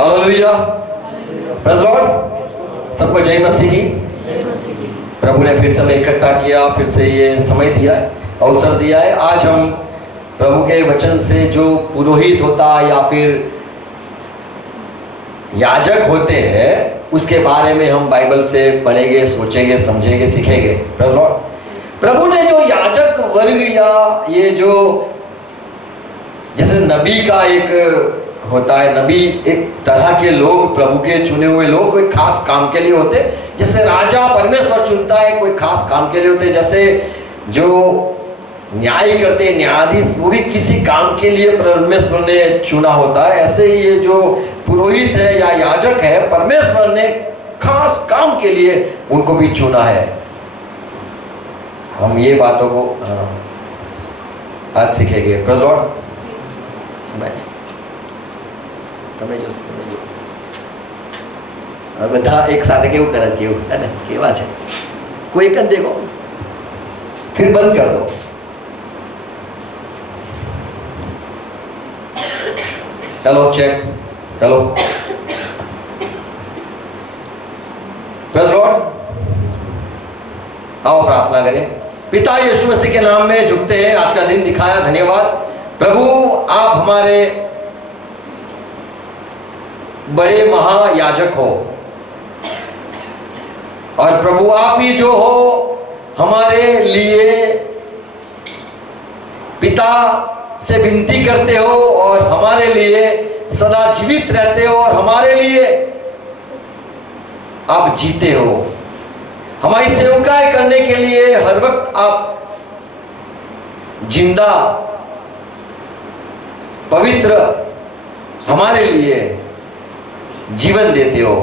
Hallelujah, praise Lord. सबको जय मसीह की। प्रभु ने फिर से हमें इकट्ठा किया, फिर से ये समय दिया है, अवसर दिया है। आज हम प्रभु के वचन से जो पुरोहित होता है या फिर याजक होते हैं उसके बारे में हम बाइबल से पढ़ेंगे, सोचेंगे, समझेंगे, सीखेंगे। Praise Lord. प्रभु ने जो याजक वर्ग या ये जो जैसे नबी का एक होता है, नबी एक तरह के लोग, प्रभु के चुने हुए लोग कोई खास काम के लिए होते। जैसे राजा परमेश्वर चुनता है कोई खास काम के लिए होते। जैसे जो न्याय करते न्यायाधीश वो भी किसी काम के लिए परमेश्वर ने चुना होता है। ऐसे ही ये जो पुरोहित है या याजक है, परमेश्वर ने खास काम के लिए उनको भी चुना है। हम ये बातों को आज सीखेंगे। Praise Lord. समझ તમે જો બધા એક સાથે કેવું કરે કેવું है ना, કેવા છે કોઈ એક જ देखो फिर बंद कर दो। Hello check, hello, praise Lord. आओ प्रार्थना करें। पिता यीशु मसीह के नाम में झुकते हैं। आज का दिन दिखाया, धन्यवाद प्रभु। आप हमारे बड़े महायाजक हो और प्रभु आप ही जो हो हमारे लिए पिता से विनती करते हो और हमारे लिए सदा जीवित रहते हो और हमारे लिए आप जीते हो। हमारी सेवकाई करने के लिए हर वक्त आप जिंदा पवित्र हमारे लिए जीवन देते हो।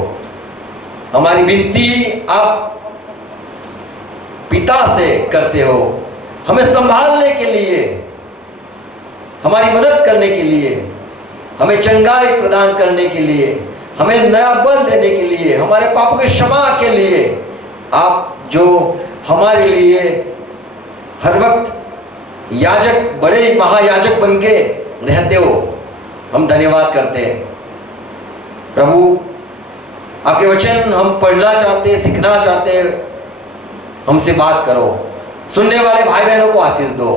हमारी विनती आप पिता से करते हो, हमें संभालने के लिए, हमारी मदद करने के लिए, हमें चंगाई प्रदान करने के लिए, हमें नया बल देने के लिए, हमारे पापों की क्षमा के लिए आप जो हमारे लिए हर वक्त याजक, बड़े महायाजक बनके रहते हो, हम धन्यवाद करते हैं प्रभु। आपके वचन हम पढ़ना चाहते, सीखना चाहते, हमसे बात करो। सुनने वाले भाई बहनों को आशीष दो।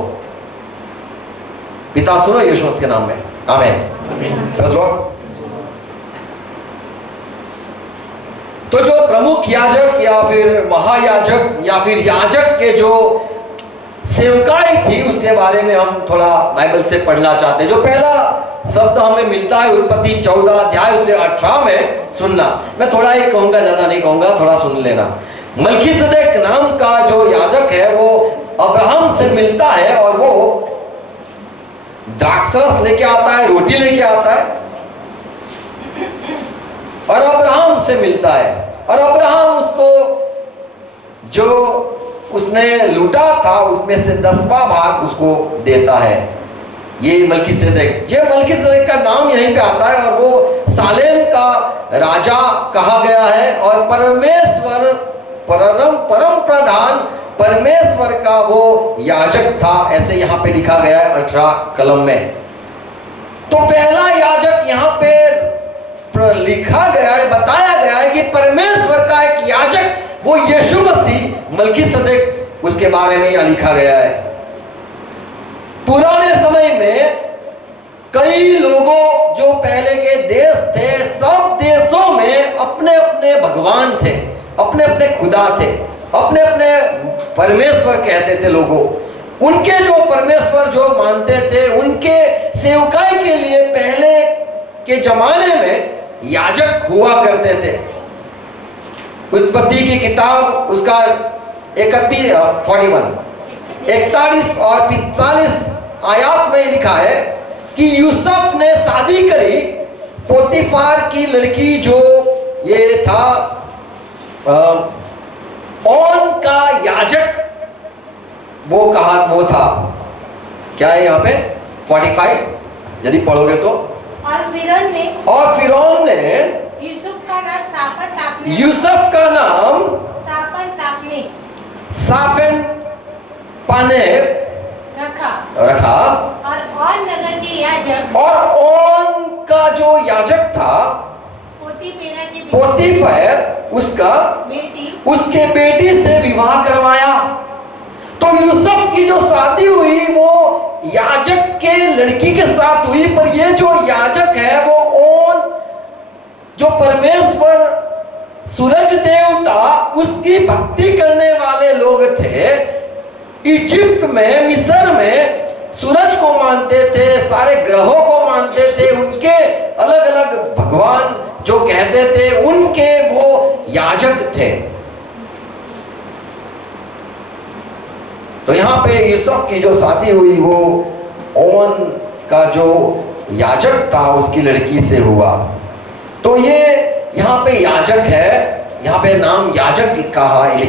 पिता सुनो यीशु मसीह के नाम में, आमीन। Praise Lord. तो जो प्रमुख याजक या फिर महायाजक या फिर याजक के जो सेवकाई थी उसके बारे में हम थोड़ा बाइबल से पढ़ना चाहते हैं। जो पहला शब्द हमें मिलता है उत्पत्ति 14 अध्याय उससे 18 में सुनना। मैं थोड़ा ही कहूंगा, ज्यादा नहीं कहूंगा, थोड़ा सुन लेना। मलकीसदेक नाम का जो याजक है वो अब्राहम से मिलता है और वो द्राक्षरस लेके आता है, रोटी लेके आता है और अब्राहम से मिलता है और अब्राहम उसको जो उसने लूटा था उसमें से 10वां भाग उसको देता है। ये मलकीसदेक, ये मलकीसदेक का नाम यहीं पे आता है और वो सालेम का राजा कहा गया है और परमेश्वर परम प्रधान परमेश्वर का वो याजक था, ऐसे यहाँ पे लिखा गया है 18 कलम में। तो पहला याजक यहाँ पे लिखा गया है, बताया गया है कि परमेश्वर का एक याजक वो यीशु मसीह मलकीसदेक, उसके बारे में यहाँ लिखा गया है। पुराने समय में कई लोगों जो पहले के देश थे, सब देशों में अपने अपने भगवान थे, अपने अपने खुदा थे, अपने अपने परमेश्वर कहते थे लोगों। उनके जो परमेश्वर जो मानते थे उनके सेवकाई के लिए पहले के जमाने में याजक हुआ करते थे। उत्पत्ति की किताब उसका 41 और 45 आयत में लिखा है कि यूसुफ ने शादी करी पोतीफार की लड़की जो ये था ओन का याजक, वो कहा वो था क्या है यहाँ पे 45 यदि पढ़ोगे तो। और फिरौन ने यूसुफ का नाम साफन पाने रखा और नगर के याजक और ओन का जो याजक था पोतीफर उसका उसके बेटी से विवाह करवाया। तो यूसुफ की जो शादी हुई वो याजक के लड़की के साथ हुई, पर ये जो याजक है वो ओन जो परमेश्वर सूरज देवता उसकी भक्ति करने वाले लोग थे। इजिप्ट में, मिस्र में सूरज को मानते थे, सारे ग्रहों को मानते थे, उनके अलग अलग भगवान जो कहते थे उनके वो याजक थे। तो यहां पे यूसुफ की जो शादी हुई वो ओन का जो याजक था उसकी लड़की से हुआ। तो ये यहाँ पे याजक है, यहाँ पे नाम याजक लिखा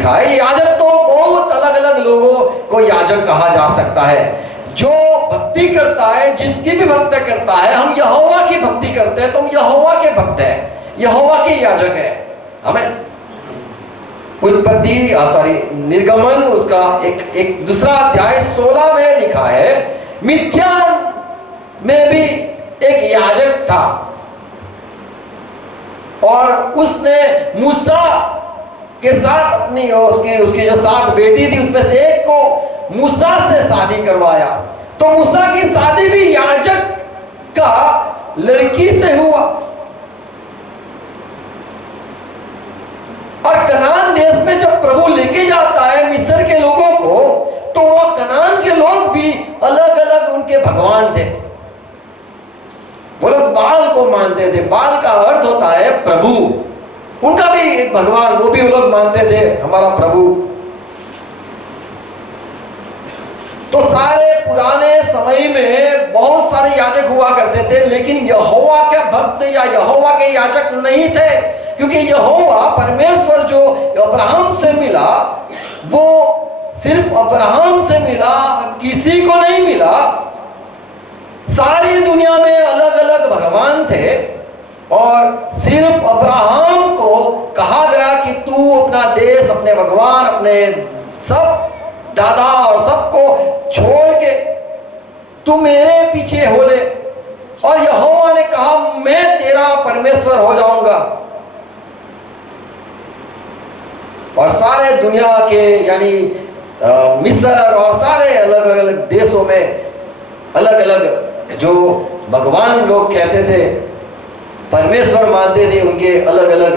है। याजक तो बहुत अलग अलग लोगों को याजक कहा जा सकता है। जो भक्ति करता है, जिसकी भी भक्ति करता है, हम यहोवा की भक्ति करते हैं तो हम यहोवा के भक्त हैं, यहोवा के याजक है। हमें उत्पत्ति निर्गमन उसका एक दूसरा अध्याय 16 में लिखा है, मिद्यान में भी एक याजक था और उसने मूसा के साथ अपनी उसकी जो 7 बेटी थी उसमें से एक को मूसा से शादी करवाया। तो मूसा की शादी भी याजक का लड़की से हुआ। और कनान देश में जब प्रभु लेके जाता है मिस्र के लोगों को, तो वो कनान के लोग भी अलग अलग उनके भगवान थे। वो लोग बाल को मानते थे। बाल का अर्थ होता है प्रभु। उनका भी एक भगवान, वो भी वो लोग मानते थे हमारा प्रभु। तो सारे पुराने समय में बहुत सारे याजक हुआ करते थे, लेकिन यहोवा के भक्त या यहोवा के याजक नहीं थे, क्योंकि यहोवा परमेश्वर जो अब्राहम से मिला वो सिर्फ अब्राहम से मिला, किसी को नहीं मिला। सारी दुनिया में अलग अलग भगवान थे और सिर्फ अब्राहम को कहा गया कि तू अपना देश, अपने भगवान, अपने सब दादा और सबको छोड़ के तू मेरे पीछे हो ले। और यहोवा ने कहा मैं तेरा परमेश्वर हो जाऊंगा। और सारे दुनिया के यानी मिस्र और सारे अलग अलग देशों में अलग अलग जो भगवान लोग कहते थे, परमेश्वर मानते थे, उनके अलग अलग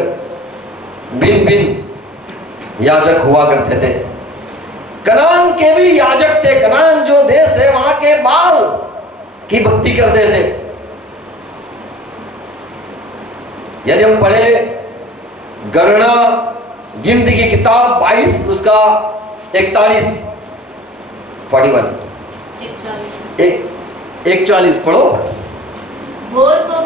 भिन्न भिन्न याजक हुआ करते थे। कनान के भी याजक थे। कनान जो देश है वहां के बाल की भक्ति करते थे। यदि हम पढ़े गणना गिनती की किताब 22 उसका 41 पढ़ो। भोर को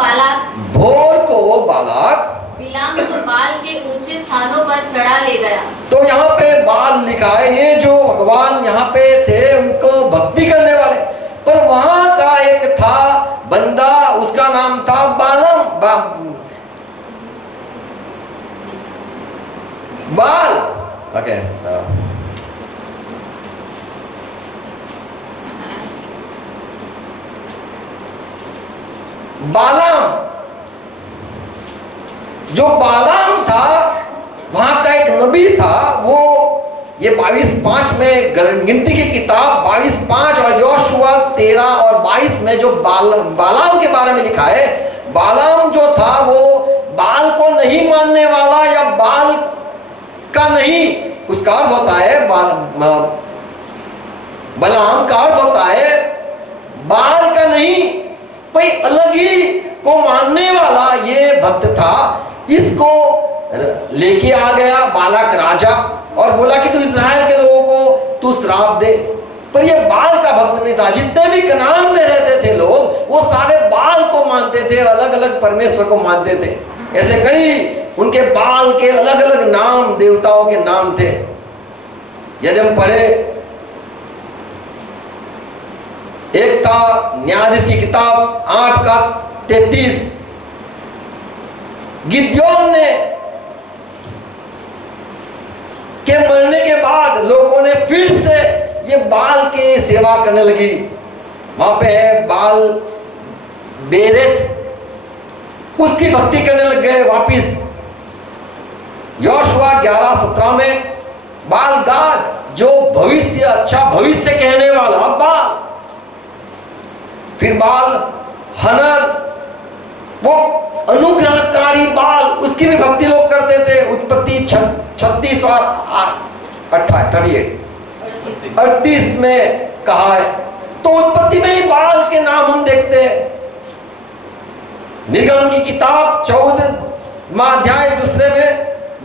बालाक बिलाम को बाल के ऊंचे स्थानों पर चढ़ा ले गया। तो यहाँ पे बाल लिखा है। ये जो भगवान यहाँ पे थे उनको भक्ति करने वाले, पर वहां का एक था बंदा, उसका नाम था बाल। ओके, बालाम। जो बालाम था वहां का एक नबी था। वो ये 22:5 में गिनती की किताब 22:5 और योशुआ 13 और 22 में जो बालाम के बारे में लिखा है। बालाम जो था वो बाल को नहीं मानने वाला या बाल का नहीं, उसका अर्थ होता है बलाम का अर्थ होता है बाल का नहीं, कोई अलग ही को मानने वाला ये भक्त था। इसको लेके आ गया बालाक राजा और बोला कि तू इस्राएल के लोगों को तू श्राप दे। पर ये बाल का भक्त नहीं था। जितने भी कनान में रहते थे लोग वो सारे बाल को मानते थे, अलग अलग परमेश्वर को मानते थे। ऐसे कई उनके बाल के अलग अलग नाम, देवताओं के नाम थे। यदि हम पढ़े, एक था न्यायाधीश की किताब 8 का 33। गिद्योन ने के मरने के बाद लोगों ने फिर से ये बाल की सेवा करने लगी। वहां पे है बाल बेरेत, उसकी भक्ति करने लग गए वापिस। यहोशुआ 11:17 में बाल गाद जो भविष्य, अच्छा भविष्य कहने वाला बाल, फिर बाल हनन वो अनुग्रहकारी बाल, उसकी भी भक्ति लोग करते थे। उत्पत्ति 36 और 38 में कहा है। तो उत्पत्ति में ही बाल के नाम हम देखते हैं। निर्गमन की किताब 14वां अध्याय 2 में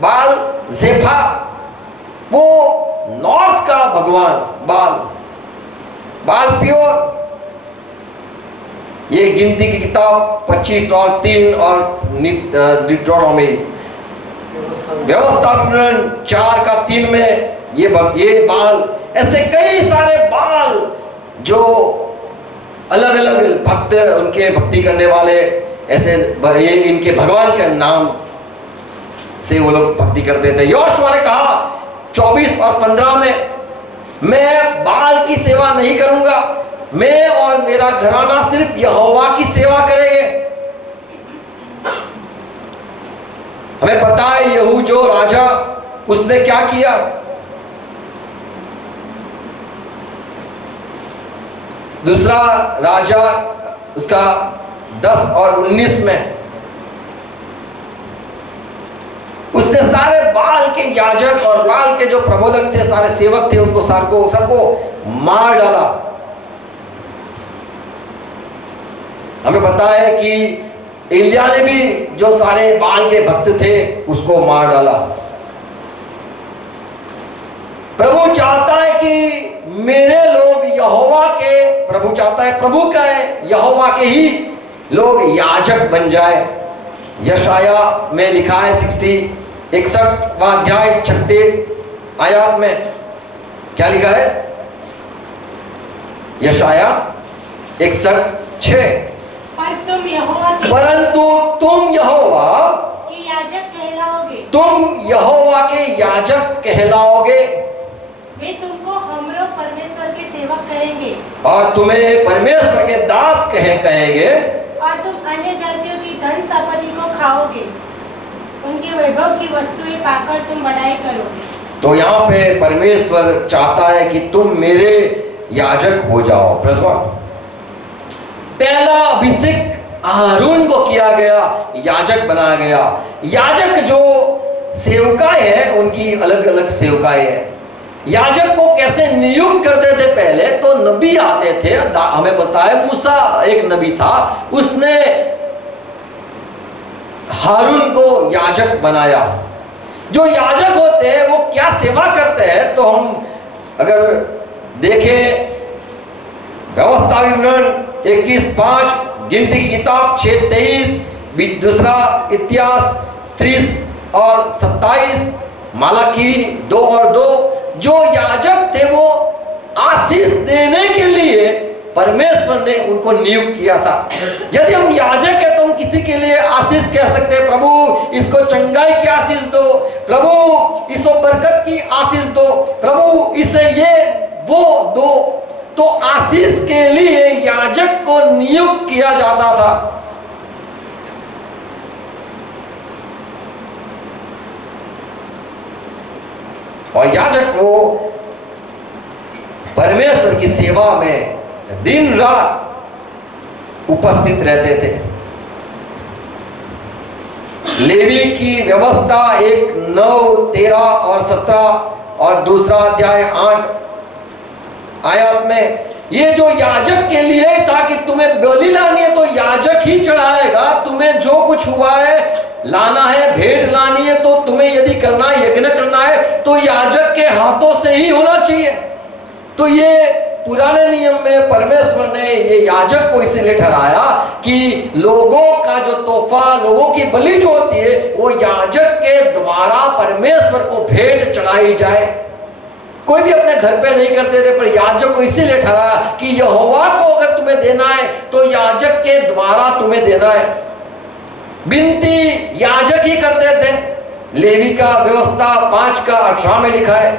बाल ज़ेफा, वो नॉर्थ का भगवान बाल प्योर। ये गिनती की किताब 25 और 3 और डिट्रोनॉमी, व्यवस्था 4:3 में ये बाल, ऐसे कई सारे बाल जो अलग अलग भक्त, उनके भक्ति करने वाले, ऐसे ये इनके भगवान के नाम से वो लोग भक्ति करते थे। यहोशुआ ने कहा 24 और 15 में, मैं बाल की सेवा नहीं करूंगा, मैं और मेरा घराना सिर्फ यहोवा की सेवा करेंगे। हमें पता है यहू जो राजा, उसने क्या किया? दूसरा राजा उसका 10 और 19 में उसने सारे बाल के याजक और बाल के जो प्रबोधक थे, सारे सेवक थे, उनको सबको मार डाला। हमें पता है कि एलिया ने भी जो सारे बाल के भक्त थे उसको मार डाला। प्रभु चाहता है कि मेरे लोग यहोवा के, प्रभु चाहता है, प्रभु का है, यहोवा के ही लोग याजक बन जाए। यशाया में लिखा है 61वां अध्याय 6 आयत में क्या लिखा है? यशाया 61:6, परंतु तुम यहोवा के याजक कहलाओगे, तुम यहोवा के याजक कहलाओगे, वे तुमको हमरो परमेश्वर के सेवक कहेंगे, और तुम्हें परमेश्वर के दास कहेंगे, और तुम अन्य जातियों की धन संपत्ति को खाओगे, उनके वैभव की वस्तुएं पाकर तुम बढ़ाई करोगे। तो यहाँ पे परमेश्वर चाहता है कि तुम मेरे याजक हो जाओ। पहला अभिषेक हारून को किया गया, याजक बनाया गया। याजक जो सेवकाएं हैं, उनकी अलग अलग सेवकाएं हैं। याजक को कैसे नियुक्त करते थे? पहले तो नबी आते थे, हमें पता है मूसा एक नबी था, उसने हारून को याजक बनाया। जो याजक होते हैं वो क्या सेवा करते हैं? तो हम अगर देखें व्यवस्था विवरण 21:5, गिनती की किताब 6:23, दूसरा इतिहास 30 और 27, मालाकी 2 और 2, जो याजक थे वो आशीष देने के लिए परमेश्वर ने उनको नियुक्त किया था। यदि हम याजक है तो हम किसी के लिए आशीष कह सकते हैं, प्रभु इसको चंगाई की आशीष दो, प्रभु इसको बरकत की आशीष दो, प्रभु इसे ये वो दो। तो आशीष के लिए याजक को नियुक्त किया जाता था। और याजक को परमेश्वर की सेवा में दिन रात उपस्थित रहते थे। लेवी की व्यवस्था 1, 9, 13 और 17 और दूसरा अध्याय 8 आयत में, ये जो याजक के लिए था कि तुम्हें बलि लानी है तो याजक ही चढ़ाएगा, तुम्हें जो कुछ हुआ है लाना है, भेंट लानी है, तो तुम्हें यदि करना है, यज्ञ करना है तो याजक के हाथों से ही होना चाहिए। तो ये पुराने नियम में परमेश्वर ने ये याजक को इसलिए ठहराया कि लोगों का जो तोहफा, लोगों की बलि जो होती है वो याजक के द्वारा परमेश्वर को भेंट चढ़ाई जाए। कोई भी अपने घर पे नहीं करते थे, पर याजक को इसीलिए ठहराया कि यहोवा को अगर तुम्हें देना है तो याजक के द्वारा तुम्हें देना है। विनती याजक ही करते थे। लेवी का व्यवस्था 5:18 में लिखा है,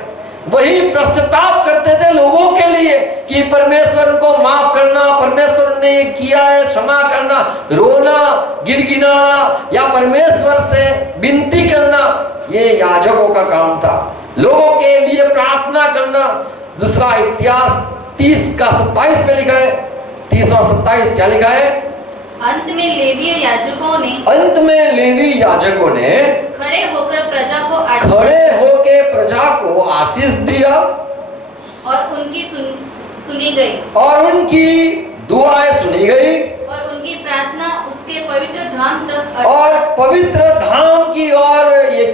वही पश्चाताप करते थे लोगों के लिए कि परमेश्वर को माफ करना, परमेश्वर ने किया है क्षमा करना, रोना, गिड़गिड़ाना या परमेश्वर से विनती करना, ये याजकों का काम था, लोगों के लिए प्रार्थना करना। दूसरा इतिहास 30 का 27 में लिखा है, 30 और 27 क्या लिखा है? अंत में लेवीय याजकों ने अंत में लेवी याजकों ने खड़े होकर प्रजा को खड़े होके प्रजा को आशीष दिया और उनकी सुनी गई और उनकी दुआएं सुनी गई और उनकी प्रार्थना उसके पवित्र धाम तक और पवित्र धाम की ओर ये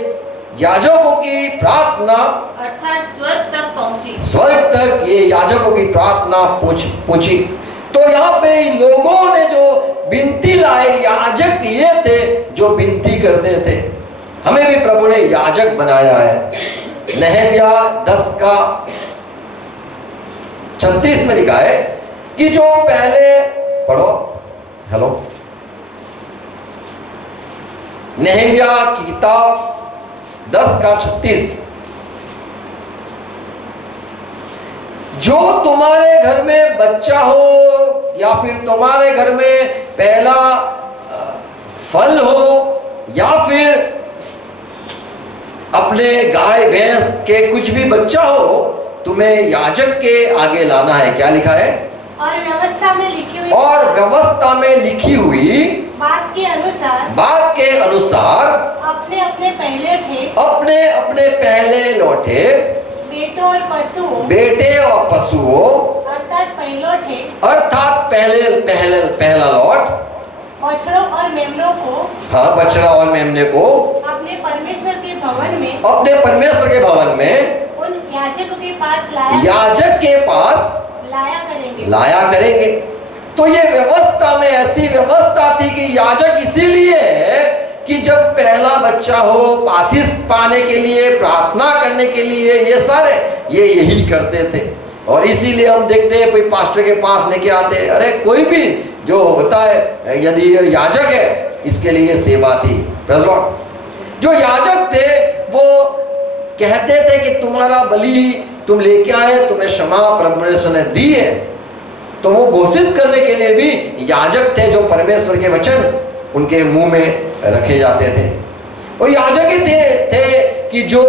याजकों की प्रार्थना अर्थात स्वर्ग तक पहुंची। स्वर्ग तक ये याजकों की प्रार्थना पहुंची। तो यहाँ पे लोगों ने जो विनती लाए, याजक ये थे जो विनती करते थे। हमें भी प्रभु ने याजक बनाया है। नहम्या 10 का 36 में लिखा है कि जो पहले पढ़ो, हेलो, नहम्या की किताब 10 का 36, जो तुम्हारे घर में बच्चा हो या फिर तुम्हारे घर में पहला फल हो या फिर अपने गाय भैंस के कुछ भी बच्चा हो, तुम्हें याजक के आगे लाना है। क्या लिखा है? और व्यवस्था में लिखी हुई और व्यवस्था में लिखी हुई बात के अनुसार अपने अपने पहले लौटे बेटे और पशुओं अर्थात पहला लौट बछड़ों और मेमनों को, हाँ, बछड़ा और मेमने को अपने परमेश्वर के भवन में उन याजकों के पास लाया करेंगे। तो ये व्यवस्था में ऐसी व्यवस्था थी कि याजक इसीलिए है कि जब पहला बच्चा हो, आशीष पाने के लिए, प्रार्थना करने के लिए, ये सारे ये यही करते थे। और इसीलिए हम देखते हैं कोई पास्टर के पास लेके आते, अरे कोई भी जो होता है यदि याजक है, इसके लिए सेवा थी। Praise Lord. जो याजक थे वो कहते थे कि तुम्हारा बलि तुम लेके आए, तुम्हें क्षमा परमेश्वर ने दी है। तो वो घोषित करने के लिए भी याजक थे, जो परमेश्वर के वचन उनके मुंह में रखे जाते थे। वो याजक ही थे कि जो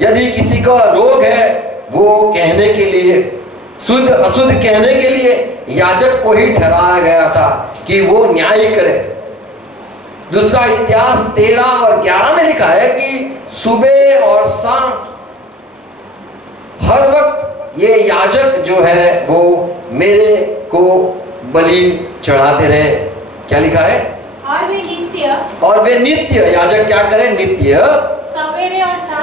यदि किसी का रोग है, वो कहने के लिए, शुद्ध अशुद्ध कहने के लिए याजक को ही ठहराया गया था कि वो न्याय करे। दूसरा इतिहास 13 और 11 में लिखा है कि सुबह और शाम हर वक्त ये याजक जो है वो मेरे को बलि चढ़ाते रहे। क्या लिखा है? और वे नित्य याजक क्या करें? नित्य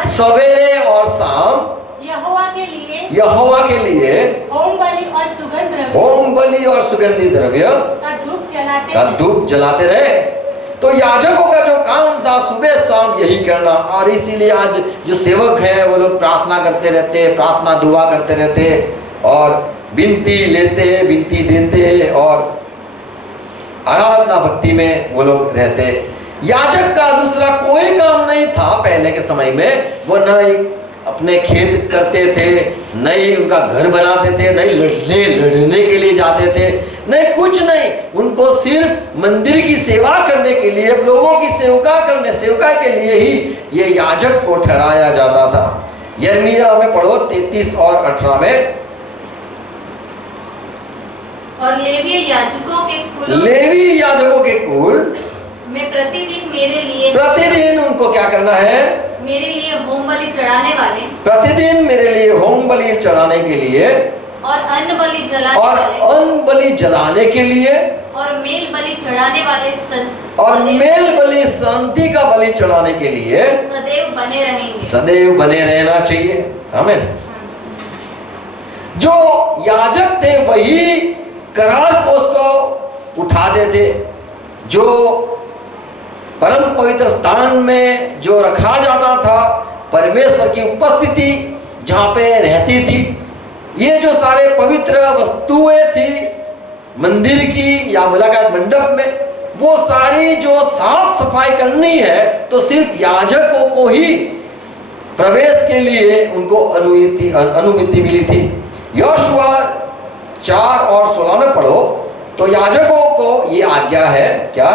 सवेरे और शाम यहोवा के लिए होम बलि और सुगंधित द्रव्य का धूप जलाते रहे। तो याजकों का जो काम था सुबह शाम यही करना। और इसीलिए आज जो सेवक हैं वो लोग प्रार्थना करते रहते, प्रार्थना दुआ करते रहते और विनती लेते, विनती देते और आराधना भक्ति में वो लोग रहते। याजक का दूसरा कोई काम नहीं था पहले के समय में। वो न अपने खेत करते थे, न ही उनका घर बनाते थे, न ही लड़ने के लिए जाते थे, नहीं कुछ नहीं। उनको सिर्फ मंदिर की सेवा करने के लिए, लोगों की सेवका के लिए ही ये याजक को ठहराया जाता था। यिर्मयाह में पढ़ो 33 और 18 में। और लेवी याजकों के कुल में प्रतिदिन उनको क्या करना है? मेरे लिए होम बलि चढ़ाने वाले, प्रतिदिन मेरे लिए होम बलि चढ़ाने के लिए और अन्न बलि जलाने के लिए और मेल बलि चढ़ाने वाले और मेल बलि शांति का बलि चढ़ाने के लिए सदैव बने रहना चाहिए। हमें जो याजक थे वही करार कोष को उठाते थे। जो परम पवित्र स्थान में जो रखा जाता था, परमेश्वर की उपस्थिति जहाँ पे रहती थी, ये जो सारे पवित्र वस्तुएं थी मंदिर की या मुलाकात मंडप में, वो सारी जो साफ सफाई करनी है तो सिर्फ याजकों को ही प्रवेश के लिए उनको अनुमति मिली थी। यहोशुआ 4 और 16 में पढ़ो तो याजकों को ये आज्ञा है क्या?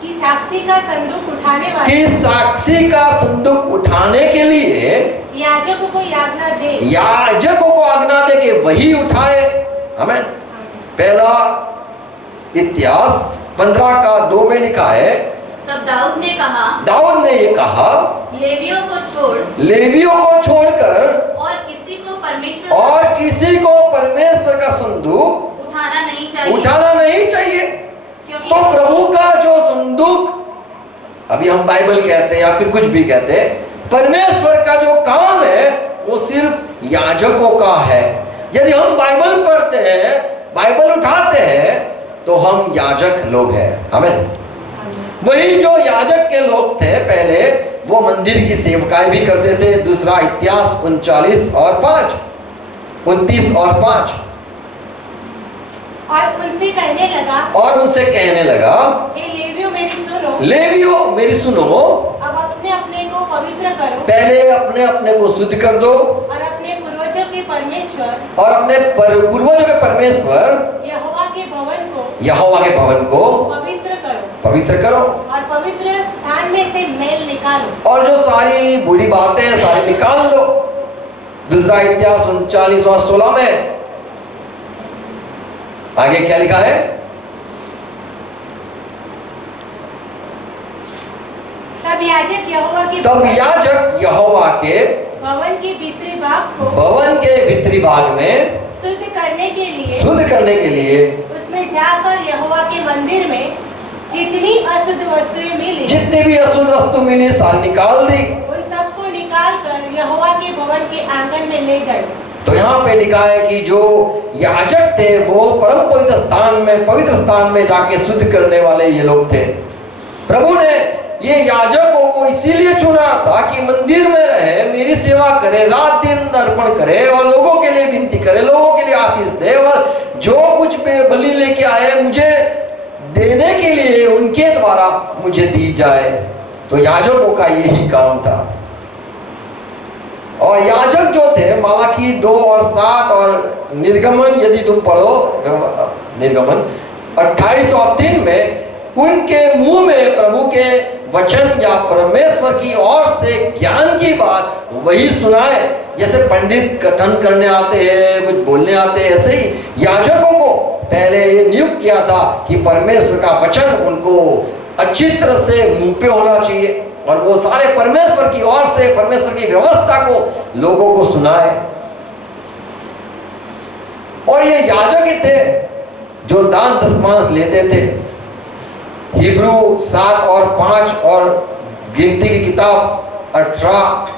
कि साक्षी का संदूक उठाने वाले कि साक्षी का संदूक उठाने के लिए याजकों को आज्ञा दे, याजकों को आज्ञा दे कि वही उठाए। हमें पहला इतिहास 15:2 में लिखा है, तब दाऊद ने ये कहा, लेवियों को छोड़कर और किसी को परमेश्वर का संदूक उठाना नहीं चाहिए। तो प्रभु का जो संदूक, अभी हम बाइबल कहते हैं या फिर कुछ भी कहते हैं, परमेश्वर का जो काम है वो सिर्फ याजकों का है। यदि हम बाइबल पढ़ते हैं, बाइबल उठाते हैं, तो हम याजक लोग हैं। हमें वही जो याजक के लोग थे पहले, वो मंदिर की सेवकाएं भी करते थे। दूसरा इतिहास 39 और 5, 29 और 5। और उनसे कहने लगा, लेवियों मेरी सुनो, अब अपने अपने को पवित्र करो, पहले अपने अपने को शुद्ध कर दो, और अपने पूर्वजों के परमेश्वर यहोवा के भवन को पवित्र करो, और पवित्र स्थान में से मैल निकालो, और जो सारी बुरी बातें हैं सारी निकाल दो। दूसरा इतिहास 39 और 16 में आगे क्या लिखा है? तब याजक यहोवा के भवन के भीतरी भाग में शुद्ध करने के लिए उसमें जाकर यहोवा के मंदिर में जितनी भी अशुद्ध वस्तु मिली सारी निकाल दी, उन सबको निकाल कर यहोवा के भवन के आंगन में ले गए। तो यहाँ पे लिखा है कि जो याजक थे वो परम पवित्र स्थान में जाके शुद्ध करने वाले ये लोग थे। प्रभु ने ये याजकों को इसीलिए चुना था कि मंदिर में रहे, मेरी सेवा करे, रात दिन अर्पण करे, और लोगों के लिए विनती करे, लोगों के लिए आशीष दे, और जो कुछ बलि लेके आए मुझे देने के लिए उनके द्वारा मुझे दी जाए। तो याजकों का यही काम था। और याजक जो थे, मलाकी 2 और 7 और निर्गमन, यदि तुम पढ़ो निर्गमन 28 और 3 में, उनके मुंह में प्रभु के वचन या परमेश्वर की ओर से ज्ञान की बात वही सुनाए। जैसे पंडित कथन करने आते हैं, कुछ बोलने आते हैं, ऐसे ही याजकों को पहले ये नियुक्त किया था कि परमेश्वर का वचन उनको अच्छी तरह से मुंह पे होना चाहिए, और वो सारे परमेश्वर की ओर से परमेश्वर की व्यवस्था को लोगों को सुनाए। और ये याजक ही थे जो दान दशमांश लेते थे। हिब्रू 7 और 5 और गिनती की किताब 18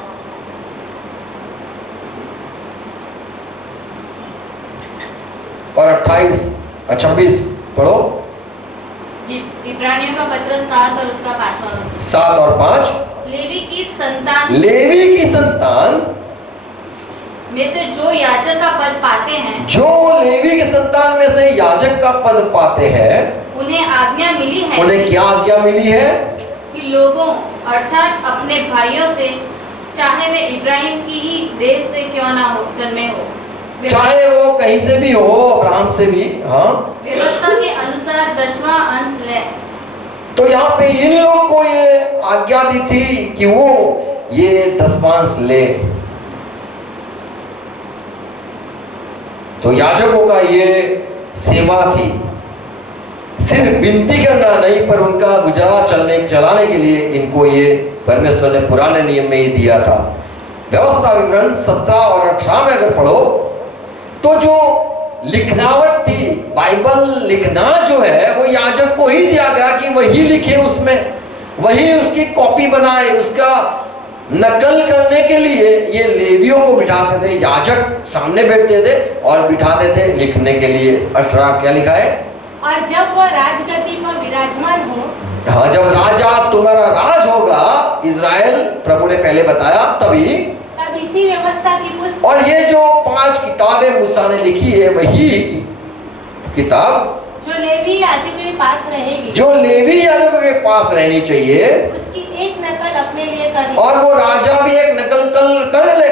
और 28 और 26 पढ़ो। इब्रानियों का पत्र 7 और उसका 5वां वचन। 7 और 5। लेवी की संतान में से जो याजक का पद पाते हैं, जो लेवी की संतान में से याजक का पद पाते हैं, उन्हें आज्ञा मिली है। उन्हें क्या आज्ञा मिली है? कि लोगों अर्थात अपने भाइयों से, चाहे वे इब्राहिम की ही देश से क्यों ना हो जन्मे हो, चाहे वो कहीं से भी हो, अब्राहम से भी, हाँ, व्यवस्था के अनुसार 10वां अंश ले। तो यहाँ पे इन लोगों को ये आज्ञा दी थी कि वो ये 10वां ले। तो याजकों का ये सेवा थी, सिर्फ विनती करना नहीं, पर उनका गुजारा चलाने के लिए इनको ये परमेश्वर ने पुराने नियम में ही दिया था। व्यवस्था विवरण 17 और 18 में अगर पढ़ो तो जो लिखनावट थी, बाइबल लिखना जो है वो याजक को ही दिया गया कि वही लिखे, उसमें वही उसकी कॉपी बनाए। उसका नकल करने के लिए ये लेवियों को बिठाते थे, याजक सामने बैठते थे और बिठाते थे लिखने के लिए। 18 क्या लिखा है? और जब वह राजगद्दी पर विराजमान हो, हाँ, जब राजा तुम्हारा राज होगा इज़राइल, प्रभु ने पहले बताया, तभी तब इसी व्यवस्था की पुस्तक, और ये जो 5 किताबें मूसा ने लिखी है वही किताब जो लेवी याजकों के पास रहेगी, जो लेवी याजकों के पास रहनी चाहिए, उसकी एक नकल अपने लिए कर, और वो राजा भी एक नकल कर ले,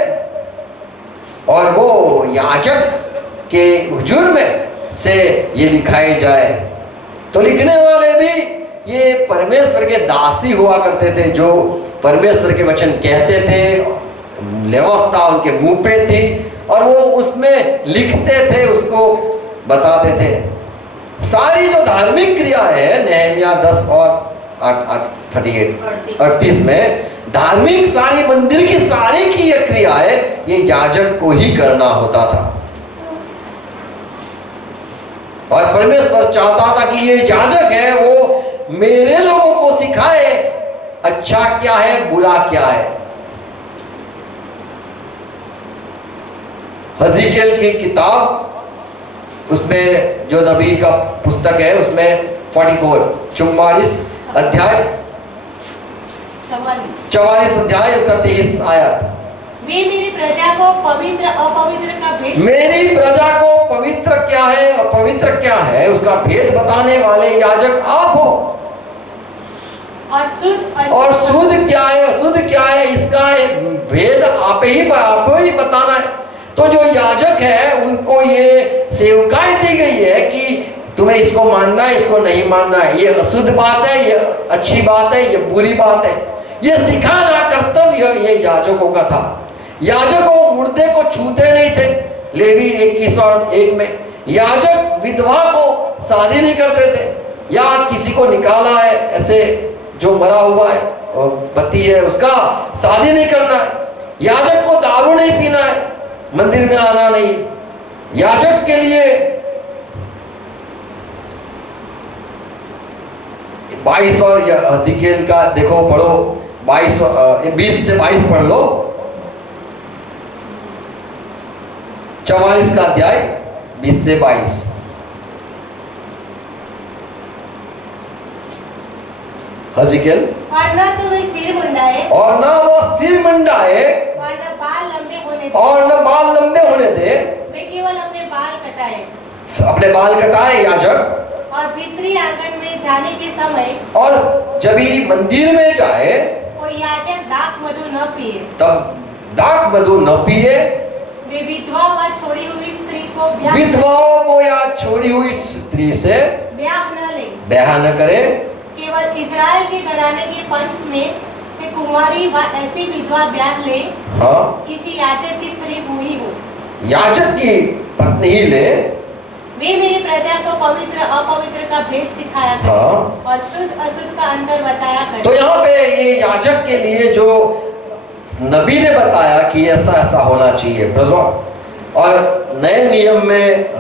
और वो याजक के हुजूर में से ये लिखाई जाए। तो लिखने वाले भी ये परमेश्वर के दासी हुआ करते थे, जो परमेश्वर के वचन कहते थे, व्यवस्था उनके मुंह पे थी और वो उसमें लिखते थे, उसको बताते थे। सारी जो धार्मिक क्रिया है नहम्याह 10 और 38 में, धार्मिक सारी मंदिर की सारी की ये क्रिया है, ये याजक को ही करना होता था। और परमेश्वर चाहता था कि ये याजक है वो मेरे लोगों को सिखाए अच्छा क्या है, बुरा क्या है। हज़िकेल की किताब, उसमें जो नबी का पुस्तक है, उसमें 44 अध्याय 44 अध्याय उसका 23 आयत। वे मेरी प्रजा को पवित्र अपवित्र का भेद, मेरी प्रजा को पवित्र क्या है अपवित्र क्या है उसका भेद बताने वाले याजक आप हो। और शुद्ध क्या है अशुद्ध क्या है इसका एक भेद आप ही बताना है। तो जो याजक है उनको ये सेवकाई दी गई है कि तुम्हें इसको मानना है, इसको नहीं मानना है, ये अशुद्ध बात है, ये अच्छी बात है, ये बुरी बात है, ये सिखाना कर्तव्य ये याजकों का था। याजकों मुर्दे को छूते नहीं थे। लेवी 21 और 1 में याजक विधवा को शादी नहीं करते थे, या किसी को निकाला है ऐसे जो मरा हुआ है और पति है उसका शादी नहीं करना है। याजक को दारू नहीं पीना है, मंदिर में आना नहीं। याजक के लिए 22 और हज़िकेल का देखो, पढ़ो 20 से 22 पढ़ लो। 44 का अध्याय 20 से 22। हज़िकेल। और न तो वे सिर मुंडाए, और ना वो सिर मुंडाए, और न बाल लंबे होने दे, और न बाल लंबे होने दे। वे केवल अपने बाल कटाए, अपने बाल कटाए याजक। और भीतरी आंगन में जाने के समय, और जब ही मंदिर में जाए, वो याजक दाख मधु न पिए, तब दाख मधु न पिए। वे विधवा व छोड़ी हुई स्त्री को विधवाओं को या छोड़ी हुई स्त्री से ब्याह न ले, ब्याह न करे। केवल इज़राइल के घराने के पंच में से कुमारी व ऐसी विधवा ब्याह ले, हाँ, किसी याजक की स्त्री हुई हो, याजक की पत्नी ही ले। वे मेरी प्रजा को पवित्र अपवित्र का भेद सिखाया करें, हाँ। और शुद्ध अशुद्ध का अंतर बताया करें। तो यहाँ पे ये याजक के लिए जो नबी ने बताया कि ऐसा ऐसा होना चाहिए प्रभु। और नए नियम में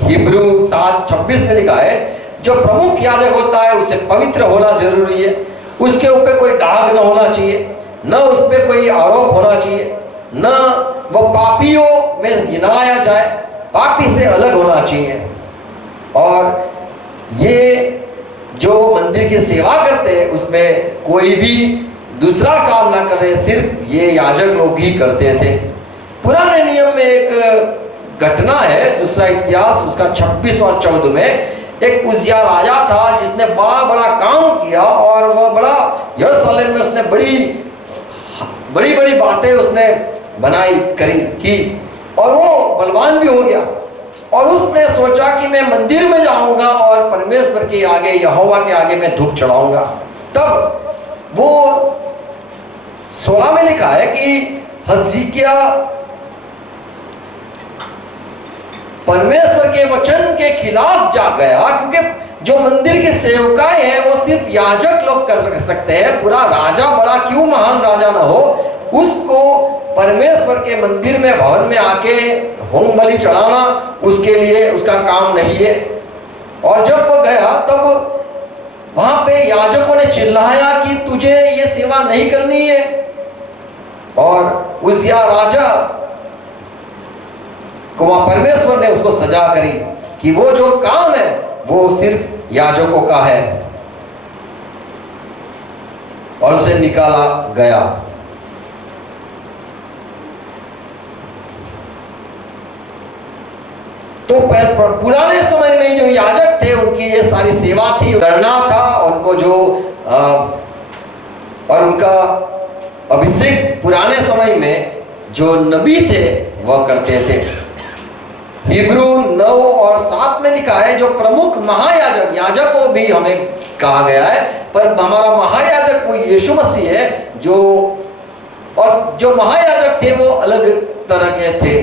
हिब्रू 7:26 में लिखा है, जो प्रमुख याजक होता है उसे पवित्र होना जरूरी है, उसके ऊपर कोई दाग न होना चाहिए, न उस पर कोई आरोप होना चाहिए, न वो पापियों में गिनाया जाए, पापी से अलग होना चाहिए। और ये जो मंदिर की सेवा करते हैं उसमें कोई भी दूसरा काम ना करे, सिर्फ ये याजक लोग ही करते थे। पुराने नियम में एक घटना है, दूसरा इतिहास उसका 26 और 14 में, एक उजिया राजा था जिसने बड़ा बड़ा काम किया और वह बड़ा यरूशलेम में उसने बड़ी बड़ी बातें उसने बनाई करी की, और वो बलवान भी हो गया। और उसने सोचा कि मैं मंदिर में जाऊंगा और परमेश्वर के आगे, यहोवा के आगे मैं धूप चढ़ाऊंगा। तब वो 16 में लिखा है कि हिजकिय्याह परमेश्वर के वचन के खिलाफ जा गया, क्योंकि जो मंदिर की सेवकाएं हैं वो सिर्फ याजक लोग कर सकते हैं। पूरा राजा, बड़ा क्यों महान राजा ना हो, उसको परमेश्वर के मंदिर में, भवन में आके होम बलि चढ़ाना उसके लिए उसका काम नहीं है। और जब वो गया तब वहां पे याजकों ने चिल्लाया कि तुझे ये सेवा नहीं करनी है। और उजिया राजा को वहां परमेश्वर ने उसको सजा करी कि वो जो काम है वो सिर्फ याजकों का है, और उसे निकाला गया। तो पुराने समय में जो याजक थे उनकी ये सारी सेवा थी, करना था उनको, जो और उनका अभिषेक पुराने समय में जो नबी थे वह करते थे। हिब्रू 9 और 7 में लिखा है, जो प्रमुख महायाजक, याजक को भी हमें कहा गया है, पर हमारा महायाजक वो यीशु मसीह है, जो महायाजक थे वो अलग तरह के थे।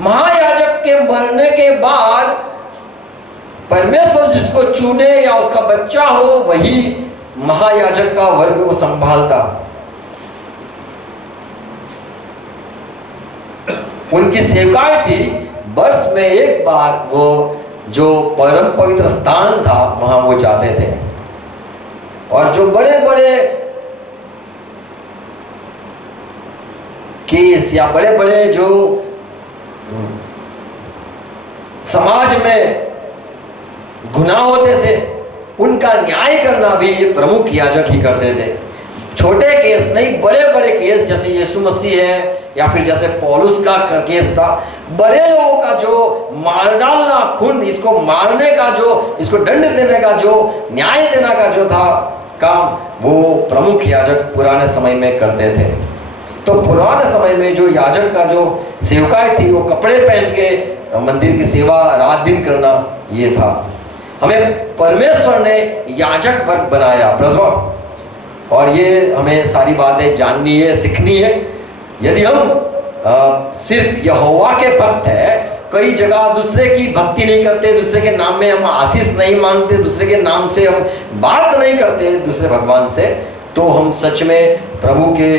महायाजक के मरने के बाद परमेश्वर जिसको चुने या उसका बच्चा हो वही महायाजक का वर्ग को संभालता। उनकी सेवकाएं थी, वर्ष में एक बार वो जो परम पवित्र स्थान था वहां वो जाते थे, और जो बड़े बड़े केस या बड़े बड़े जो समाज में गुनाह होते थे उनका न्याय करना भी ये प्रमुख याजक ही करते थे। छोटे केस नहीं, बड़े बड़े केस जैसे यीशु मसीह है या फिर जैसे पौलुस का केस था, बड़े लोगों का जो मार डालना, खून, इसको मारने का जो, इसको दंड देने का जो, न्याय देने का जो था काम, वो प्रमुख याजक पुराने समय में करते थे। तो पुराने समय में जो याजक का जो सेवकाएं थी वो कपड़े पहन के मंदिर की सेवा रात दिन करना ये था। हमें परमेश्वर ने याजक वर्ग बनाया प्रभु, और ये हमें सारी बातें जाननी है, सीखनी है। यदि हम सिर्फ यहोवा के भक्त है, कई जगह दूसरे की भक्ति नहीं करते, दूसरे के नाम में हम आशीष नहीं मांगते, दूसरे के नाम से हम बात नहीं करते दूसरे भगवान से, तो हम सच में प्रभु के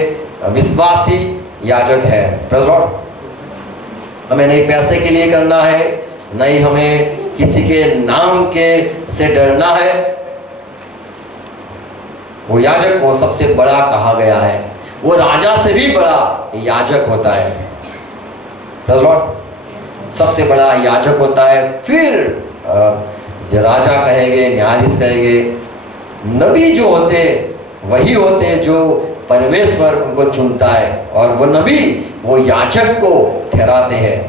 विश्वासी याजक है प्रभु। हमें नहीं पैसे के लिए करना है, नहीं हमें किसी के नाम के से डरना है। वो याजक को सबसे बड़ा कहा गया है, वो राजा से भी बड़ा याजक होता है प्रभु, सबसे बड़ा याजक होता है। फिर जो राजा कहेंगे, न्यायाधीश कहेंगे, नबी जो होते वही होते जो परमेश्वर उनको चुनता है, और वो नबी वो याजक को ठहराते हैं।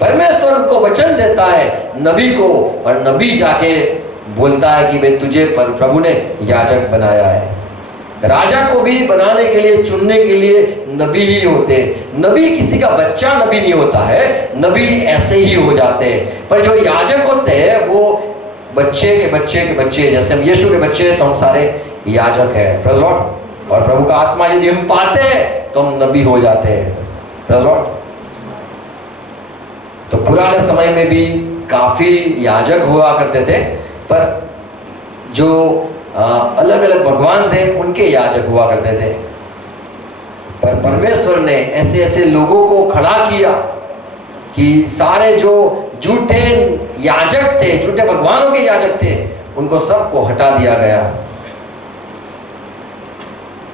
परमेश्वर उनको वचन देता है नबी को, और नबी जाके बोलता है कि भाई तुझे प्रभु ने याजक बनाया है। राजा को भी बनाने के लिए, चुनने के लिए नबी ही होते। नबी किसी का बच्चा नबी नहीं होता है, नबी ऐसे ही हो जाते हैं। पर जो याजक होते हैं वो बच्चे के बच्चे के बच्चे, जैसे हम यीशु के बच्चे तो हम सारे याजक हैं प्रभु, और प्रभु का आत्मा यदि हम पाते हैं तो हम नबी हो जाते हैं प्रभु। तो पुराने समय में भी काफी याजक हुआ करते थे, पर जो अलग अलग भगवान थे उनके याजक हुआ करते थे। पर परमेश्वर ने ऐसे ऐसे लोगों को खड़ा किया कि सारे जो झूठे याजक थे, झूठे भगवानों के याजक थे, उनको सबको हटा दिया गया।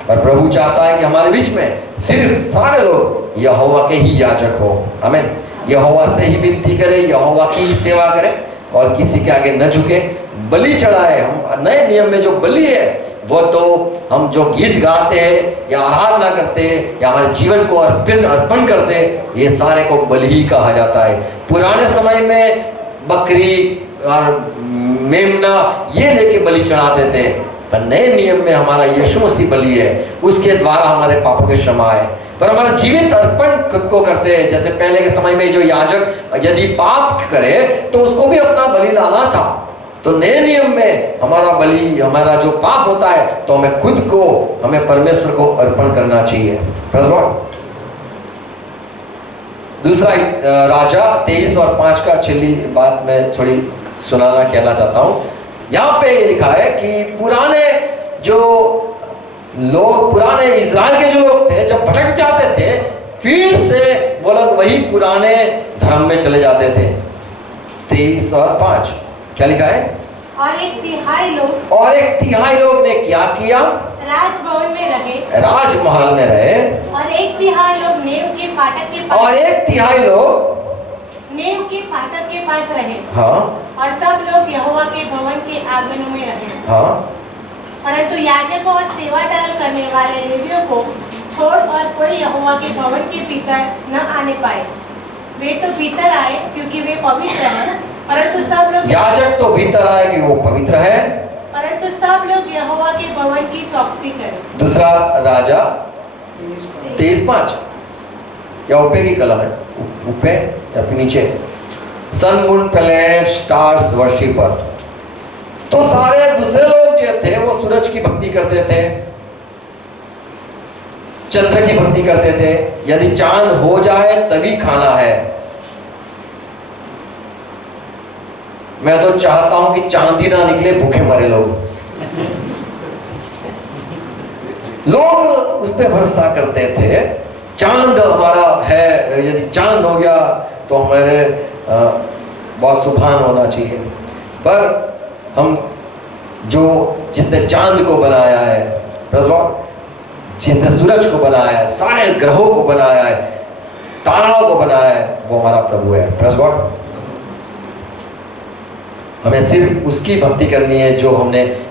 और प्रभु चाहता है कि हमारे बीच में सिर्फ सारे लोग यहोवा के ही याजक हो। आमीन। यहोवा से ही विनती करे, यहोवा की ही सेवा करे, और किसी के आगे न झुके, बलि चढ़ाए। हम नए नियम में जो बलि है वो तो हम जो गीत गाते हैं या आराधना करते हैं या हमारे जीवन को अर्पण करते हैं, ये सारे को बलि ही कहा जाता है। पुराने समय में बकरी और मेमना ये लेके बलि चढ़ाते थे, पर नए नियम में हमारा यीशु मसीह बलि है, उसके द्वारा हमारे पापों की क्षमा है। पर हमारा जीवित अर्पण खुद को करते हैं। जैसे पहले के समय में जो याजक यदि पाप करे तो उसको भी अपना बलि लाना था, तो नए नियम में हमारा बलि, हमारा जो पाप होता है तो हमें खुद को, हमें परमेश्वर को अर्पण करना चाहिए। दूसरा राजा 23 और 5 का छिली बात मैं थोड़ी सुनाना कहना चाहता हूँ। यहाँ पे ये लिखा है कि पुराने जो लोग, पुराने इज़राइल के जो लोग थे, जब भटक जाते थे फिर से वो लोग वही पुराने धर्म में चले जाते थे। 23 और 5 क्या लिखा है? और एक तिहाई लोग ने क्या किया? राजभवन में रहे, राजमहल में रहे, और एक तिहाई लोग नेव के फाटक के पास, और एक तिहाई लोग नेव के फाटक के पास रहे। हाँ, और सब लोग यहोवा के भवन के आंगनों में रहे। हाँ, परंतु याजकों और सेवा डाल करने वाले लेवियों को छोड़ और कोई यहोवा के भवन के भीतर न आने पाए। वे तो भीतर आए क्योंकि वे पवित्र हैं, परंतु सब लोग, याजक तो भीतर आए कि वो पवित्र है, परंतु सब लोग यहोवा के भवन की चौकसी करें। दूसरा राजा 23:5 या ऊपर की कलम है, ऊपर या फिर नीचे, sun moon planet stars worshipper. तो सारे दूसरे लोग लोग जो थे वो सूरज की भक्ति करते थे, चंद्र की भक्ति करते थे। यदि चांद हो जाए तभी खाना है। मैं तो चाहता हूं कि चांद ही ना निकले, भूखे मरे लोग। लोग उस पर भरोसा करते थे, चांद हमारा है, यदि चांद हो गया तो हमारे बहुत सुभान होना चाहिए। पर हम जिसने चांद को बनाया है, जिसने सूरज को बनाया है, सारे ग्रहों को बनाया है, ताराओं को बनाया है, वो हमारा प्रभु है। Praise God. हमें सिर्फ उसकी भक्ति करनी है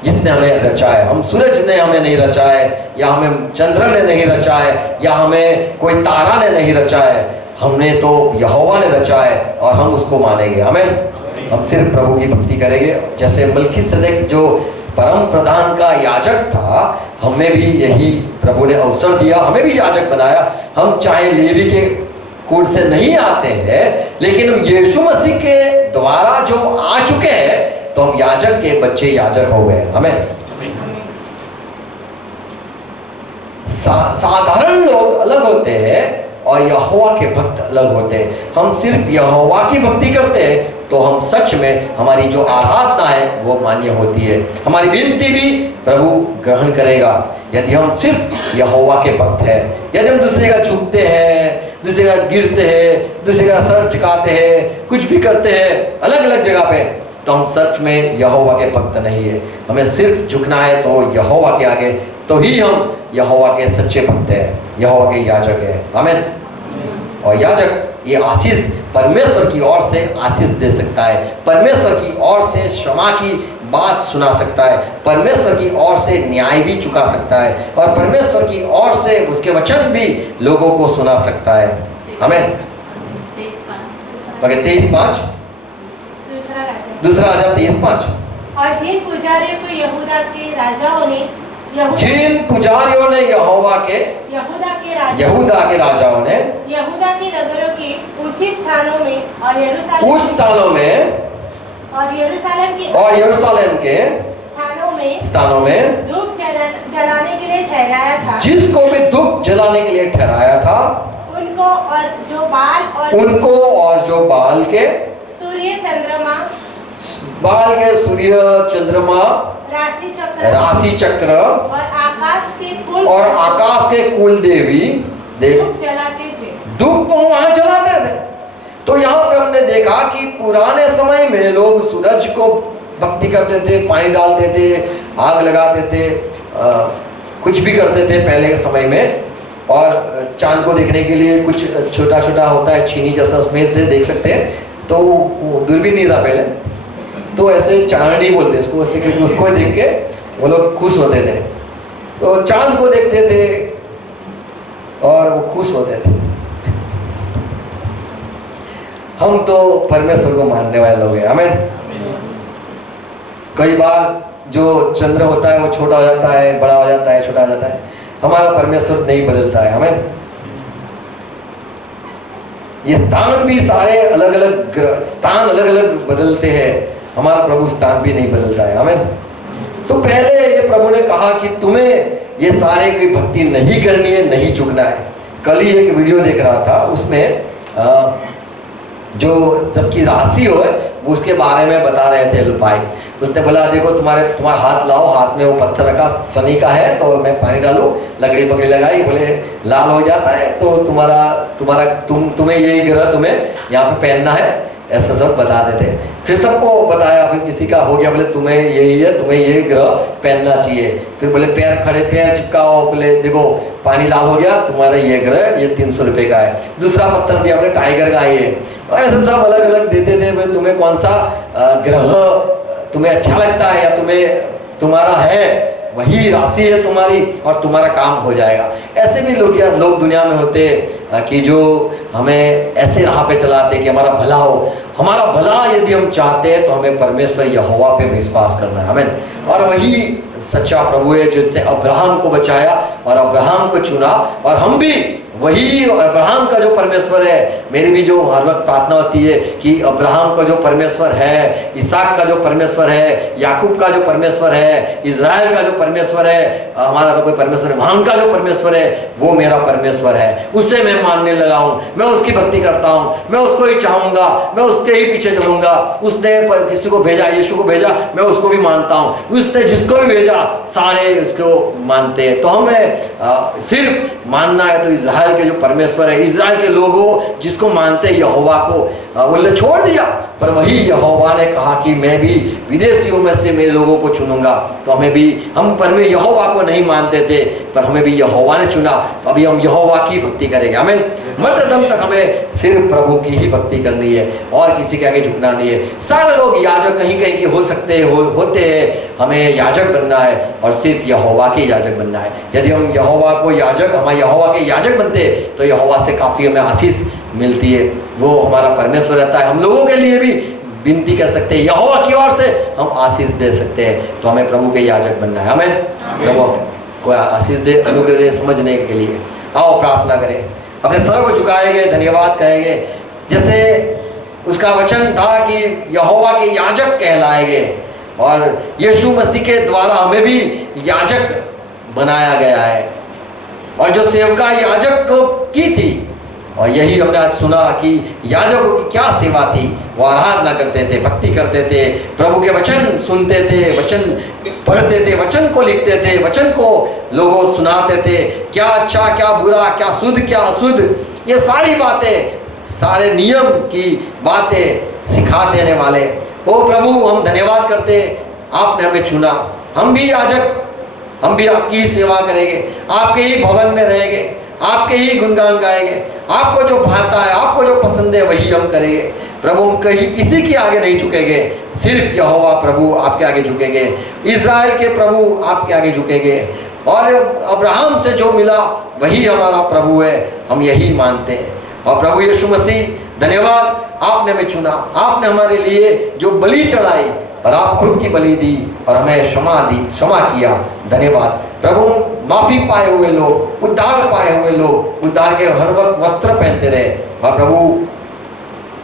जिसने हमें रचा है। हम सूरज ने हमें नहीं रचा है, या हमें चंद्र ने नहीं रचा है, या हमें कोई तारा ने नहीं रचा है। हमने तो यहोवा ने रचा है और हम उसको मानेंगे। हम सिर्फ प्रभु की भक्ति करेंगे। जैसे मलकीसेदेक जो परम प्रधान का याजक था, हमें भी यही प्रभु ने अवसर दिया, हमें भी याजक बनाया। हम चाहे लेवी के कुल से नहीं आते हैं, लेकिन हम यीशु मसीह के द्वारा जो आ चुके हैं, तो हम याजक के बच्चे याजक हो गए। हमें साधारण लोग अलग होते हैं और यहोवा के भक्त अलग होते हैं। हम सिर्फ यहोवा की भक्ति करते हैं तो हम सच में, हमारी जो आराधना है वो मान्य होती है। हमारी विनती भी प्रभु ग्रहण करेगा यदि हम सिर्फ यहोवा के भक्त हैं। यदि हम दूसरे का झुकते हैं, दूसरे का गिरते हैं, दूसरे का सर झुकाते हैं, कुछ भी करते हैं अलग अलग जगह पे, तो हम सच में यहोवा के भक्त नहीं है। हमें सिर्फ झुकना है तो यहोवा के आगे, तो ही हम यहोवा के सच्चे भक्त हैं, यहोवा के याजक हैं। आमीन। और याजक ये आशीष परमेश्वर की ओर से आशीष दे सकता है, परमेश्वर की ओर से क्षमा की बात सुना सकता है, परमेश्वर की ओर से न्याय भी चुका सकता है, और परमेश्वर की ओर से उसके वचन भी लोगों को सुना सकता है। आमीन। 23:5 दूसरा राजा 23:5। और जिन पुजारियों को यहूदा के राजाओं ने यहोवा के यहूदा के राजाओं ने यहूदा के नगरों के ऊंचे स्थानों में और यरूशलेम के स्थानों में धूप जलाने के लिए ठहराया था। जिसको भी धूप जलाने के लिए ठहराया था, उनको और जो बाल के सूर्य चंद्रमा राशि चक्र और आकाश के कुल देवी धूप जलाते थे। धूप वहां जलाते थे। तो यहाँ पे हमने देखा कि पुराने समय में लोग सूरज को भक्ति करते थे, पानी डालते थे, आग लगाते थे, कुछ भी करते थे पहले के समय में। और चांद को देखने के लिए कुछ छोटा छोटा होता है छीनी जैसा, उसमें से देख सकते हैं। तो दूरबीन नहीं था पहले, तो ऐसे चांद नहीं बोलते इसको, ऐसे क्योंकि उसको देख के वो लोग खुश होते थे। तो चांद को देखते थे और वो खुश होते थे। हम तो परमेश्वर को मानने वाले लोग हैं। हमें कई बार जो चंद्र होता है वो छोटा हो जाता है, बड़ा हो जाता है, छोटा हो जाता है। हमारा परमेश्वर नहीं बदलता है। हमें ये स्थान भी सारे अलग अलग स्थान अलग अलग बदलते हैं, हमारा प्रभु स्थान भी नहीं बदलता है। हमें तो पहले ये प्रभु ने कहा कि तुम्हें ये सारे की भक्ति नहीं करनी है, नहीं झुकना है। कल ही एक वीडियो देख रहा था, उसमें जो सबकी राशि हो वो उसके बारे में बता रहे थे भाई। उसने बोला देखो तुम्हारा हाथ लाओ, हाथ में वो पत्थर रखा, शनि का है, तो मैं पानी डालूं, लकड़ी पकड़ी लगाई, बोले लाल हो जाता है तो तुम्हें यही ग्रह तुम्हें यहाँ पे पहनना है, ऐसा सब बताते थे। फिर सबको बताया, फिर किसी का हो गया, बोले तुम्हें यही है, तुम्हें ये ग्रह पहनना चाहिए। फिर बोले पैर चिपकाओ, बोले देखो पानी लाल हो गया, तुम्हारा ये ग्रह ये 300 रुपये का है। दूसरा पत्थर दिया, बोले टाइगर का ये। ऐसे सब अलग अलग देते थे। बोले तुम्हें कौन सा ग्रह तुम्हें अच्छा लगता है या तुम्हारा है, वही राशि है तुम्हारी और तुम्हारा काम हो जाएगा। ऐसे भी लोग दुनिया में होते कि जो हमें ऐसे राह पे चलाते कि हमारा भला हो। हमारा भला यदि हम चाहते हैं तो हमें परमेश्वर यहोवा पे विश्वास करना है। हमें और वही सच्चा प्रभु है जिसने अब्राहम को बचाया और अब्राहम को चुना, और हम भी वही अब्राहम का जो परमेश्वर है। मेरी भी जो हर वक्त प्रार्थना होती है कि अब्राहम का जो परमेश्वर है, इसहाक का जो परमेश्वर है, याकूब का जो परमेश्वर है, इज़राइल का जो परमेश्वर है, हमारा तो कोई परमेश्वर है, वहाँ का जो परमेश्वर है वो मेरा परमेश्वर है, उसे मैं मानने लगा हूँ, मैं उसकी भक्ति करता हूँ, मैं उसको ही चाहूँगा, मैं उसके ही पीछे चलूँगा। उसने किसी को भेजा, यीशु को भेजा, मैं उसको भी मानता हूँ, उसने जिसको भी भेजा सारे उसको मानते हैं। तो हमें सिर्फ मानना है तो इज़राइल के जो परमेश्वर है, इज़राइल के लोगों जिसको मानते यहोवा को उन्होंने छोड़ दिया, पर वही यहोवा ने कहा कि मैं भी विदेशियों में से मेरे लोगों को चुनूंगा। तो हमें भी, हम परमे यहोवा को नहीं मानते थे पर हमें भी यहोवा ने चुना, तो अभी हम यहोवा की भक्ति करेंगे। हमें मरते दम तक हमें सिर्फ प्रभु की ही भक्ति करनी है और किसी के आगे झुकना नहीं है। सारे लोग याजक कहीं कहीं के हो सकते होते हैं, हमें याजक बनना है और सिर्फ यहोवा के याजक बनना है। यदि हम यहोवा को याजक, हमारे यहोवा के याजक बनते तो यहोवा से काफ़ी हमें आशीष मिलती है, वो हमारा परमेश्वर रहता है। हम लोगों के लिए भी विनती कर सकते हैं, यहोवा की ओर से हम आशीष दे सकते हैं। तो हमें प्रभु के याजक बनना है। हमें प्रभु को आशीष दे, अनुग्रह दे समझने के लिए। आओ प्रार्थना करें, अपने सर को झुकाएंगे, धन्यवाद कहेंगे। जैसे उसका वचन था कि यहोवा के याजक कहलाएंगे, और यीशु मसीह के द्वारा हमें भी याजक बनाया गया है। और जो सेवका याजक को की थी, और यही हमने आज सुना कि याजकों की क्या सेवा थी, वो आराधना करते थे, भक्ति करते थे, प्रभु के वचन सुनते थे, वचन पढ़ते थे, वचन को लिखते थे, वचन को लोगों को सुनाते थे, क्या अच्छा क्या बुरा, क्या शुद्ध क्या अशुद्ध, ये सारी बातें, सारे नियम की बातें सिखा देने वाले। ओ प्रभु, हम धन्यवाद करते, आपने हमें चुना, हम भी याजक, हम भी आपकी ही सेवा करेंगे, आपके ही भवन में रहेंगे, आपके ही गुणगान गाएंगे, आपको जो भाता है, आपको जो पसंद है वही हम करेंगे। प्रभु, हम कहीं किसी के आगे नहीं झुकेंगे, सिर्फ यहोवा प्रभु आपके आगे झुकेंगे, इज़राइल के प्रभु आपके आगे झुकेंगे, और अब्राहम से जो मिला वही हमारा प्रभु है, हम यही मानते हैं। और प्रभु यीशु मसीह, धन्यवाद, आपने हमें चुना, आपने हमारे लिए जो बलि चढ़ाई, और आप खुद की बलि दी और हमें क्षमा किया। धन्यवाद प्रभु, माफ़ी पाए हुए लोग, उद्धार पाए हुए लोग, उद्धार के हर वक्त वस्त्र पहनते रहे, और प्रभु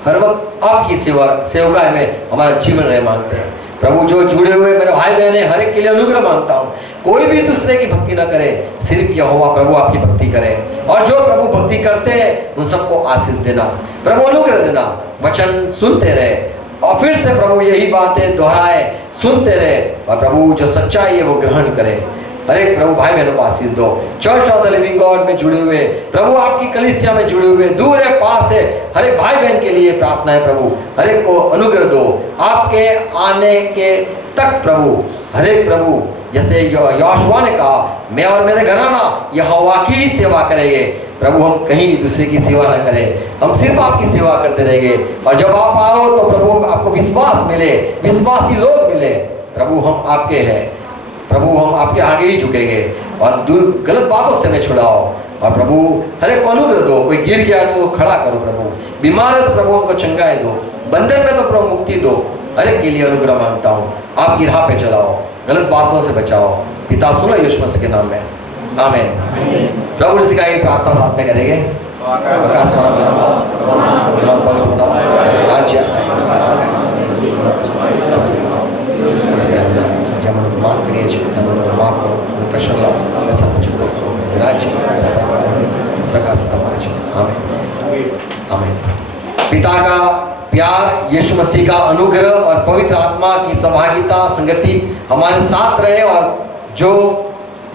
हर वक्त आपकी सेवकाई में हमारा जीवन रहे मांगते हैं। प्रभु, जो जुड़े हुए मेरे भाई बहन है, हर एक के लिए अनुग्रह मांगता हूँ, कोई भी दूसरे की भक्ति ना करे, सिर्फ यहोवा प्रभु आपकी भक्ति करे, और जो प्रभु भक्ति करते हैं उन सबको आशीष देना, प्रभु अनुग्रह देना, वचन सुनते रहे, और फिर से प्रभु यही बातें दोहराए, सुनते रहे, और प्रभु जो सच्चाई है वो ग्रहण करे। हर एक प्रभु भाई बहनों को आशीष दो, church of the living God में जुड़े हुए प्रभु, आपकी कलीसिया में जुड़े हुए, दूर है पास है, हर एक भाई बहन के लिए प्रार्थना है प्रभु, हर एक को अनुग्रह दो आपके आने के तक प्रभु। हर एक प्रभु, जैसे यहोशुआ ने कहा, मैं और मेरे घराना यहोवा की ही सेवा करेंगे। प्रभु, हम कहीं दूसरे की सेवा न करें, हम सिर्फ आपकी सेवा करते रहेंगे, और जब आप आओ तो प्रभु आपको विश्वास मिले, विश्वासी लोग मिले। प्रभु, हम आपके हैं, प्रभु हम आपके आगे ही झुकेंगे, और गलत बातों से हमें छुड़ाओ, और प्रभु हर एक को अनुग्रह दो। कोई गिर गया तो खड़ा करो प्रभु, बीमार है तो प्रभु उनको चंगाई दो, बंधन में तो प्रभु मुक्ति दो। हर एक के लिए अनुग्रह मांगता हूँ, आपकी राह पे चलाओ, गलत बातों से बचाओ। पिता सुनो यीशु मसीह के नाम में, आमीन। प्रभु ने सिखाई प्रार्थना साथ में करेंगे। राज्य माफ करिए, माफ करो, प्रश्न लाओ, सब चुप करो, राज्य आमीन। पिता का प्यार, यीशु मसीह का अनुग्रह और पवित्र आत्मा की सहभागिता संगति हमारे साथ रहे, और जो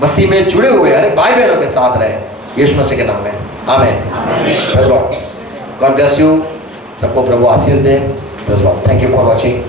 मसीह में जुड़े हुए हर भाई बहनों के साथ रहे, यीशु मसीह के नाम में, आमीन। गॉड ब्लेस यू, सबको प्रभु आशीष दे। Thank you for watching.